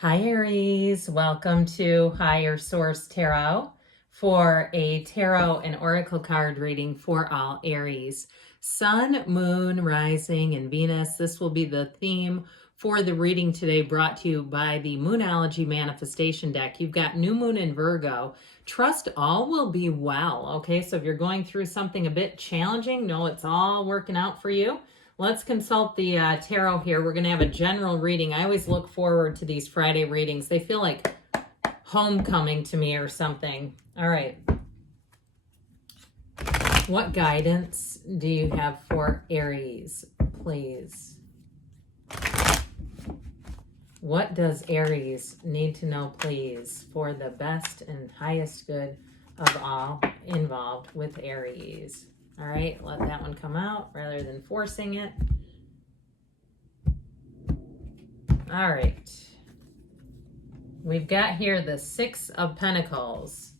Hi Aries, welcome to Higher Source Tarot for a tarot and oracle card reading for all Aries. Sun, Moon, Rising, and Venus. This will be the theme for the reading today, brought to you by the Moonology Manifestation deck. You've got New Moon in Virgo. Trust all will be well, okay? So if you're going through something a bit challenging, know it's all working out for you. Let's consult the tarot here. We're going to have a general reading. I always look forward to these Friday readings. They feel like homecoming to me or something. All right. What guidance do you have for Aries, please? What does Aries need to know, please, for the best and highest good of all involved with Aries? All right, let that one come out rather than forcing it. All right. We've got here the Six of Pentacles,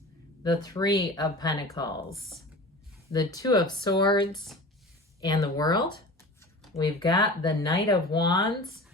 the Three of Pentacles, the Two of Swords, and the World. We've got the Knight of Wands,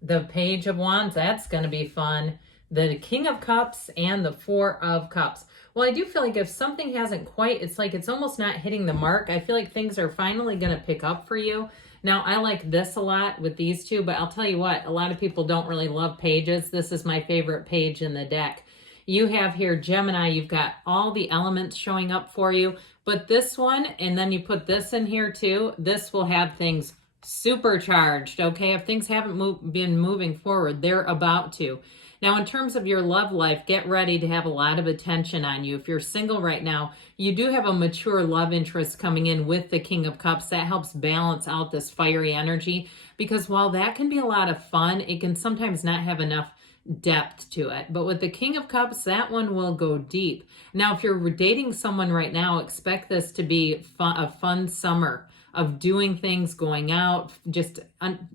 the Page of Wands. That's going to be fun. The King of Cups and the Four of Cups. Well, I do feel like if something hasn't quite, it's like it's almost not hitting the mark. I feel like things are finally going to pick up for you. Now, I like this a lot with these two, but I'll tell you what, a lot of people don't really love pages. This is my favorite page in the deck. You have here Gemini, you've got all the elements showing up for you, but this one, and then you put this in here too, this will have things supercharged, okay? If things haven't been moving forward, they're about to. Now, in terms of your love life, get ready to have a lot of attention on you. If you're single right now, you do have a mature love interest coming in with the King of Cups. That helps balance out this fiery energy, because while that can be a lot of fun, it can sometimes not have enough depth to it. But with the King of Cups, that one will go deep. Now, if you're dating someone right now, expect this to be a fun summer of doing things, going out, just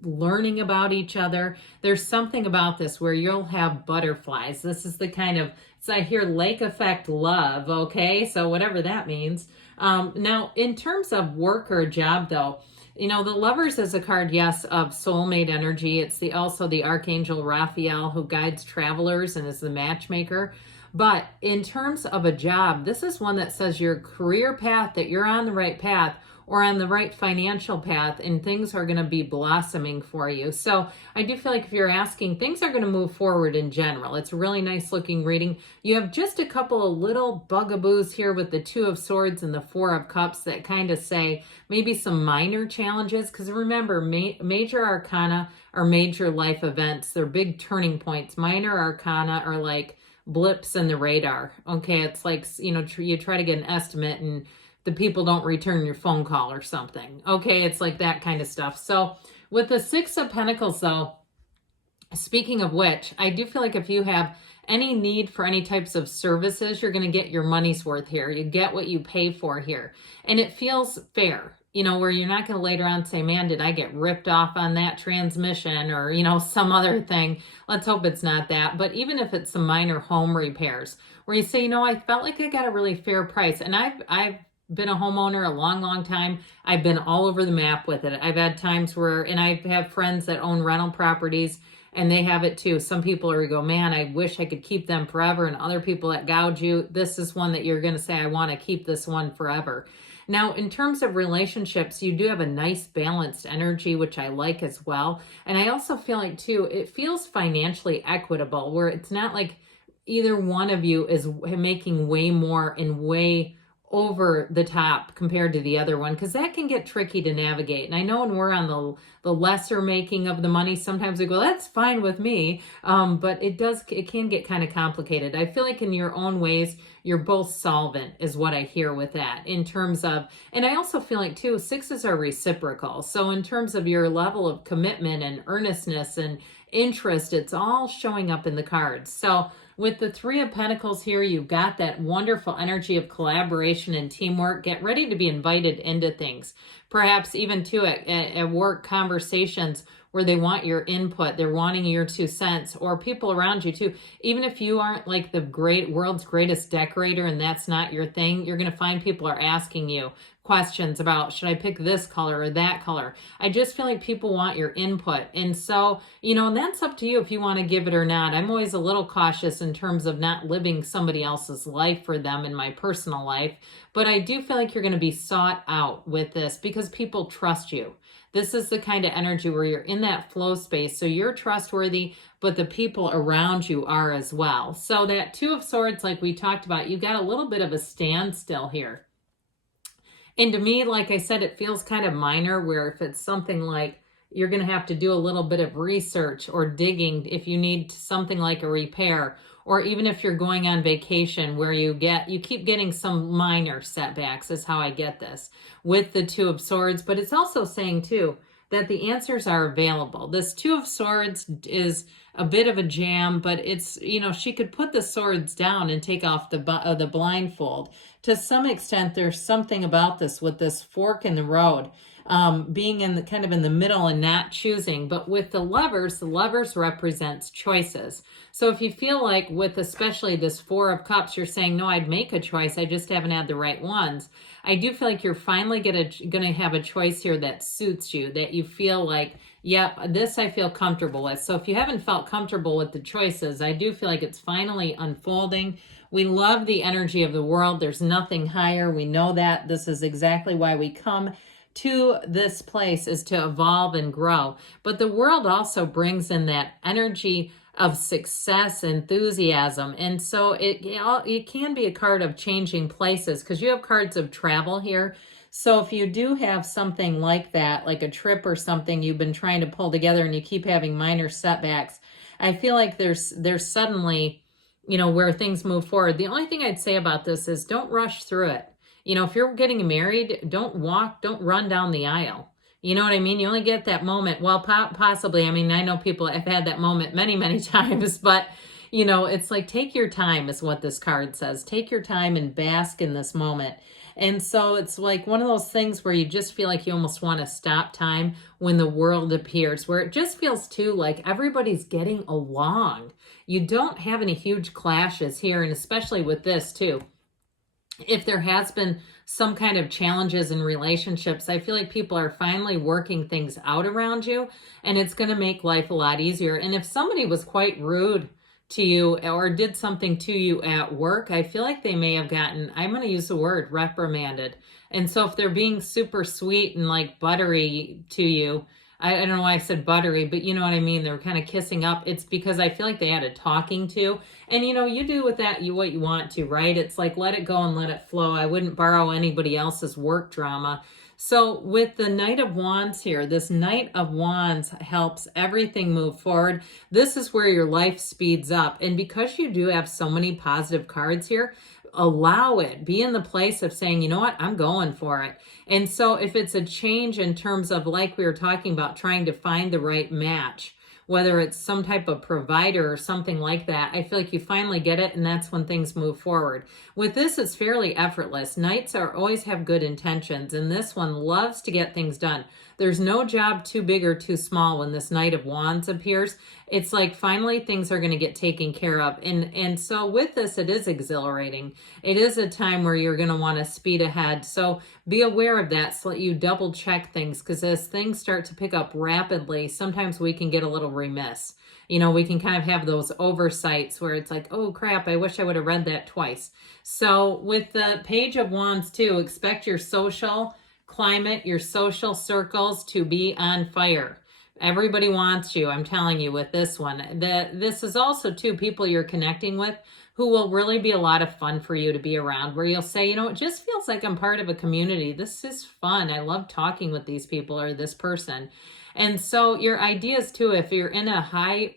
learning about each other. There's something about this where you'll have butterflies. This is the kind of, so I hear lake effect love, okay? So whatever that means. Now, in terms of work or job though, you know, the Lovers is a card, yes, of soulmate energy. It's also the Archangel Raphael who guides travelers and is the matchmaker. But in terms of a job, this is one that says your career path, that you're on the right path, or on the right financial path, and things are going to be blossoming for you. So I do feel like if you're asking, things are going to move forward in general. It's a really nice looking reading. You have just a couple of little bugaboos here with the Two of Swords and the Four of Cups that kind of say maybe some minor challenges, because remember, major arcana are major life events. They're big turning points. Minor arcana are like blips in the radar. Okay, it's like, you know, you try to get an estimate and the people don't return your phone call or something. Okay, it's like that kind of stuff. So with the Six of Pentacles though, speaking of which, I do feel like if you have any need for any types of services, you're going to get your money's worth here. You get what you pay for here. And it feels fair, you know, where you're not going to later on say, man, did I get ripped off on that transmission, or, you know, some other thing. Let's hope it's not that. But even if it's some minor home repairs where you say, you know, I felt like I got a really fair price. And I've been a homeowner a long time. I've been all over the map with it. I've had times where, and I have friends that own rental properties and they have it too. Some people are go, man, I wish I could keep them forever. And other people that gouge you. This is one that you're going to say, I want to keep this one forever. Now, in terms of relationships, you do have a nice balanced energy, which I like as well. And I also feel like too, it feels financially equitable, where it's not like either one of you is making way more and way over the top compared to the other one, because that can get tricky to navigate. And I know when we're on the lesser making of the money, sometimes we go, that's fine with me, but it can get kind of complicated. I feel like in your own ways, you're both solvent is what I hear with that in terms of, and I also feel like too, sixes are reciprocal. So in terms of your level of commitment and earnestness and interest, it's all showing up in the cards. So with the Three of Pentacles here, you've got that wonderful energy of collaboration and teamwork. Get ready to be invited into things. Perhaps even too at work conversations where they want your input. They're wanting your 2 cents, or people around you too. Even if you aren't like the world's greatest decorator and that's not your thing, you're going to find people are asking you questions about, should I pick this color or that color? I just feel like people want your input. And so, that's up to you if you want to give it or not. I'm always a little cautious in terms of not living somebody else's life for them in my personal life. But I do feel like you're going to be sought out with this because people trust you. This is the kind of energy where you're in that flow space. So you're trustworthy, but the people around you are as well. So that Two of Swords, like we talked about, you got a little bit of a standstill here. And to me, like I said, it feels kind of minor, where if it's something like you're going to have to do a little bit of research or digging if you need something like a repair, or even if you're going on vacation where you keep getting some minor setbacks, is how I get this with the Two of Swords. But it's also saying too that the answers are available. This Two of Swords is a bit of a jam, but it's, she could put the swords down and take off the blindfold. To some extent, there's something about this with this fork in the road, being in the middle and not choosing. But with the lovers represents choices. So if you feel like with especially this Four of Cups, you're saying, no, I'd make a choice, I just haven't had the right ones. I do feel like you're finally going to have a choice here that suits you, that you feel like, yep, this I feel comfortable with. So if you haven't felt comfortable with the choices, I do feel like it's finally unfolding. We love the energy of the world. There's nothing higher. We know that. This is exactly why we come to this place, is to evolve and grow. But the world also brings in that energy of success, enthusiasm. And so it can be a card of changing places, because you have cards of travel here. So if you do have something like that, like a trip or something you've been trying to pull together and you keep having minor setbacks, I feel like there's suddenly, where things move forward. The only thing I'd say about this is don't rush through it. If you're getting married, don't run down the aisle. You know what I mean? You only get that moment. Well, possibly. I mean, I know people have had that moment many, many times, but it's like, take your time is what this card says. Take your time and bask in this moment. And so it's like one of those things where you just feel like you almost want to stop time when the world appears, where it just feels too like everybody's getting along. You don't have any huge clashes here, and especially with this too. If there has been some kind of challenges in relationships, I feel like people are finally working things out around you, and it's going to make life a lot easier. And if somebody was quite rude to you or did something to you at work, I feel like they may have gotten, I'm going to use the word, reprimanded. And so if they're being super sweet and like buttery to you, I don't know why I said buttery, but you know what I mean? They're kind of kissing up. It's because I feel like they had a talking to. And you do with that what you want to, right? It's like, let it go and let it flow. I wouldn't borrow anybody else's work drama. So with the Knight of Wands here, this Knight of Wands helps everything move forward. This is where your life speeds up. And because you do have so many positive cards here, allow it. Be in the place of saying, you know what, I'm going for it. And so if it's a change in terms of, like we were talking about, trying to find the right match, whether it's some type of provider or something like that, I feel like you finally get it, and that's when things move forward. With this, it's fairly effortless. Knights always have good intentions, and this one loves to get things done. There's no job too big or too small when this Knight of Wands appears. It's like finally things are going to get taken care of. And so with this, it is exhilarating. It is a time where you're going to want to speed ahead. So be aware of that so that you double check things, because as things start to pick up rapidly, sometimes we can get a little remiss. We can kind of have those oversights where it's like, oh crap, I wish I would have read that twice. So with the Page of Wands too, expect your social climate, your social circles to be on fire. Everybody wants you, I'm telling you, with this one. This is also too people you're connecting with who will really be a lot of fun for you to be around, where you'll say, it just feels like I'm part of a community. This is fun. I love talking with these people or this person. And so your ideas too, if you're in a high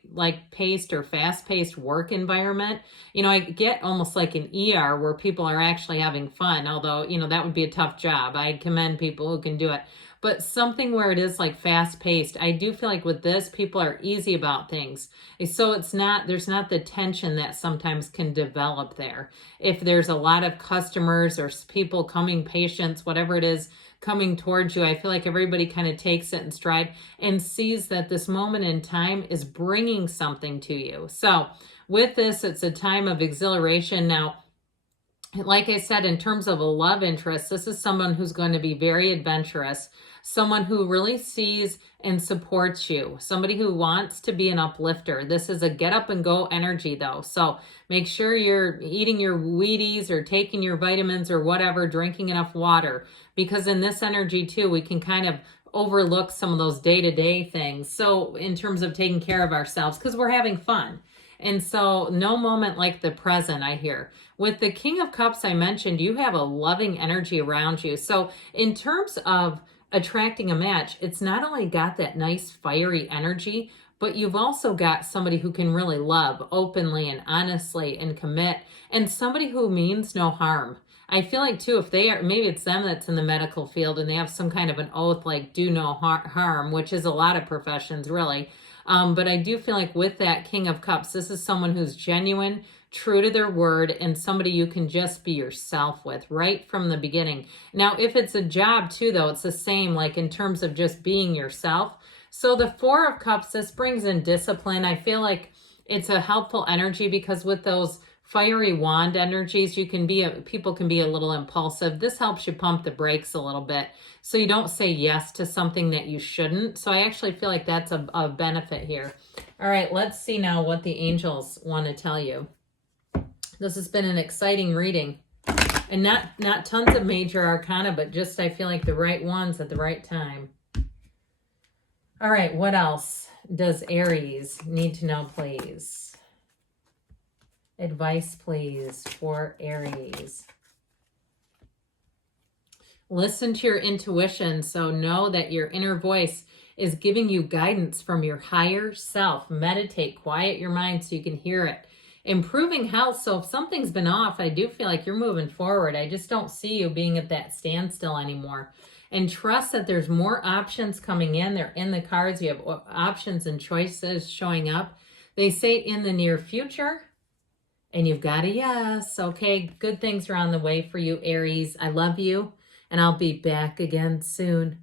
paced or fast paced work environment, I get almost like an ER where people are actually having fun, although, that would be a tough job. I commend people who can do it. But something where it is like fast paced, I do feel like with this, people are easy about things. So there's not the tension that sometimes can develop there. If there's a lot of customers or people coming, patients, whatever it is, coming towards you, I feel like everybody kind of takes it in stride and sees that this moment in time is bringing something to you. So with this, it's a time of exhilaration. Now, like I said, in terms of a love interest, this is someone who's going to be very adventurous, someone who really sees and supports you, somebody who wants to be an uplifter. This is a get up and go energy though. So make sure you're eating your Wheaties or taking your vitamins or whatever, drinking enough water, because in this energy too, we can kind of overlook some of those day-to-day things. So in terms of taking care of ourselves, because we're having fun. And so no moment like the present, I hear. With the King of Cups I mentioned, you have a loving energy around you. So in terms of attracting a match, it's not only got that nice fiery energy, but you've also got somebody who can really love openly and honestly and commit, and somebody who means no harm. I feel like too, if they are, maybe it's them that's in the medical field and they have some kind of an oath like do no harm, which is a lot of professions really. But I do feel like with that King of Cups, this is someone who's genuine, true to their word, and somebody you can just be yourself with right from the beginning. Now, if it's a job too, though, it's the same, like in terms of just being yourself. So the Four of Cups, this brings in discipline. I feel like it's a helpful energy because with those fiery wand energies, people can be a little impulsive. This helps you pump the brakes a little bit so you don't say yes to something that you shouldn't. So I actually feel like that's a benefit here. All right, let's see now what the angels want to tell you. This has been an exciting reading, and not tons of major arcana, but just I feel like the right ones at the right time. All right, what else does Aries need to know, please? Advice, please, for Aries. Listen to your intuition, so know that your inner voice is giving you guidance from your higher self. Meditate, quiet your mind so you can hear it. Improving health, so if something's been off, I do feel like you're moving forward. I just don't see you being at that standstill anymore. And trust that there's more options coming in. They're in the cards. You have options and choices showing up. They say in the near future. And you've got a yes. Okay, good things are on the way for you, Aries. I love you, and I'll be back again soon.